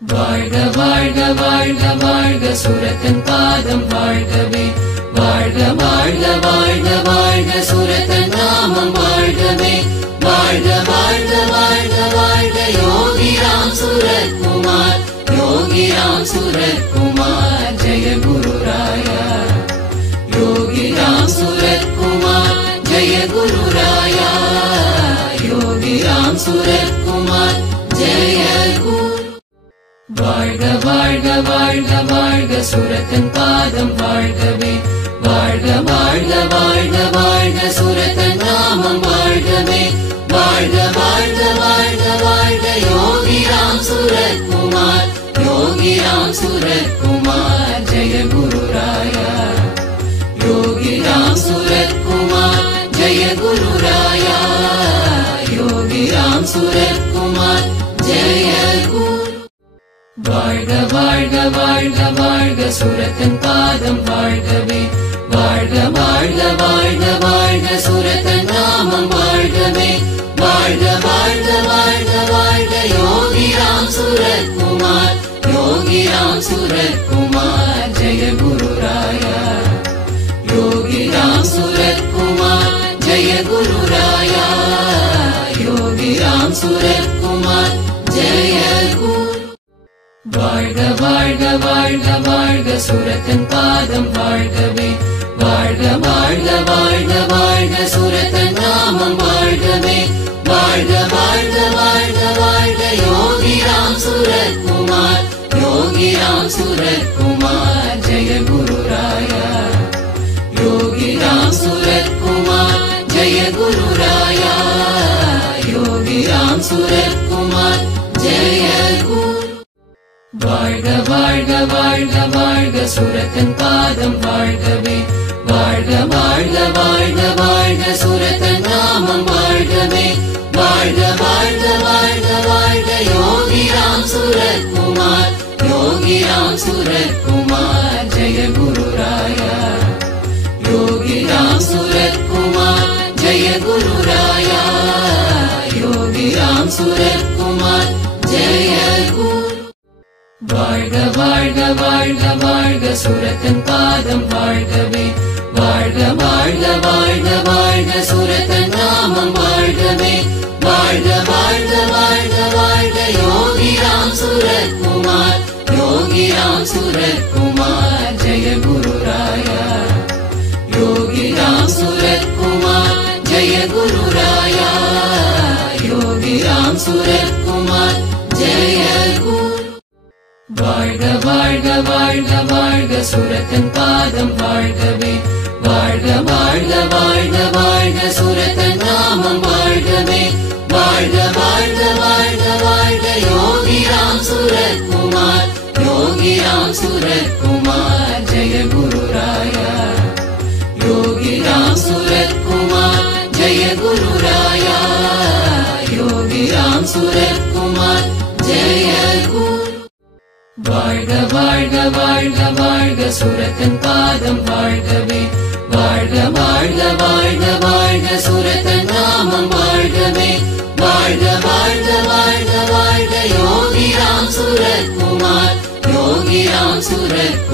வாழ்க வாழ்க வாழ்க வாழ்க சுரத்தன் பாதம் வாழ்கவே. வாழ்க வாழ்க வாழ்க வாழ்க சுரத்தன் நாமம் வாழ்கவே. வாழ்க வாழ்க வாழ்க வாழ்க யோகிராம் சுரத்குமார். யோகிராம் சுரத்குமார் ஜெய குருராயா. யோகிராம் சுரத்குமார் ஜெய குருராயா. யோகிராம் சுரத்குமார் ஜெய குரு. வாழ்க வாழ்க வாழ்க வாழ்க சுரத்தன் பாதம் வாழ்கவே. வாழ்க வாழ்க வாழ்க வாழ்க சுரத்தன் நாமம் வாழ்கவே. வாழ்க வாழ்க வாழ்க வாழ்க யோகிராம் சுரத்குமார். யோகிராம் சுரத்குமார் ஜெய குருராயா. யோகிராம் சுரத்குமார் ஜெய குருராயா. யோகிராம் சுரத்குமார் ஜெய குரு. வாழ்க வாழ்க வாழ்க வாழ்க சுரத்தன் பாதம் வாழ்கவே. வாழ்க வாழ்க வாழ்க வாழ்க சுரத்தன் நாமம் வாழ்கவே. வாழ்க வாழ்க வாழ்க வாழ்க யோகிராம் சுரத்குமார். யோகிராம் சுரத்குமார் ஜெய குருராயா. யோகிராம் சுரத்குமார் ஜெய குருராயா. யோகிராம் சுரத்குமார் ஜெய குரு. வாழ்க வாழ்க வாழ்க வாழ்க சுரத்தன் பாதம் வாழ்கவே. வாழ்க வாழ்க வாழ்க வாழ்க சுரத்தன் நாமம் வாழ்கவே. வாழ்க வாழ்க வாழ்க வாழ்க யோகிராம் சுரத்குமார். யோகிராம் சுரத்குமார் ஜெய குருராயா. யோகிராம் சுரத்குமார் ஜெய குருராயா. யோகிராம் சுரத்குமார் ஜெய குரு. வாழ்க வாழ்க வாழ்க வாழ்க சுரத்தன் பாதம் வாழ்கவே. வாழ்க வாழ்க வாழ்க வாழ்க சுரத்தன் நாமம் வாழ்கவே. வாழ்க வாழ்க வாழ்க வாழ்க யோகிராம் சுரத்குமார். யோகிராம் சுரத்குமார் ஜெய குருராயா. யோகிராம் சுரத்குமார் ஜெய குருராயா. யோகிராம் சுரத்குமார் ஜெய குரு. வாழ்க வாழ்க வாழ்க வாழ்க சுரத்தன் பாதம் வாழ்கவே. வாழ்க வாழ்க வாழ்க வாழ்க சுரத்தன் நாமம் வாழ்கவே. வாழ்க வாழ்க வாழ்க வாழ்க யோகிராம் சுரத்குமார். யோகிராம் சுரத்குமார் ஜெய குருராயா. யோகிராம் சுரத்குமார் ஜெய குருராயா. யோகிராம் சுரத்குமார் ஜெய குரு. வாழ்க வாழ்க வாழ்க வாழ்க சுரத்தன் பாதம் வாழ்கவே. வாழ்க வாழ்க வாழ்க வாழ்க சுரத்தன் நாமம் வாழ்கவே. வாழ்க வாழ்க வாழ்க வாழ்க யோகிராம் சுரத்குமார். யோகிராம் சுரத்குமார் ஜெய குருராயா. யோகிராம் சுரத்குமார் ஜெய குருராயா. யோகிராம் சுரத்குமார் ஜெய குரு. வாழ்க வாழ்க வாழ்க வாழ்க சுரத்தன் பாதம் வாழ்கவே. வாழ்க வாழ்க வாழ்க வாழ்க சுரத்தன் நாமம் வாழ்கவே. வாழ்க வாழ்க வாழ்க வாழ்க யோகிராம் சுரத்குமார். யோகிராம் சுரத்குமார்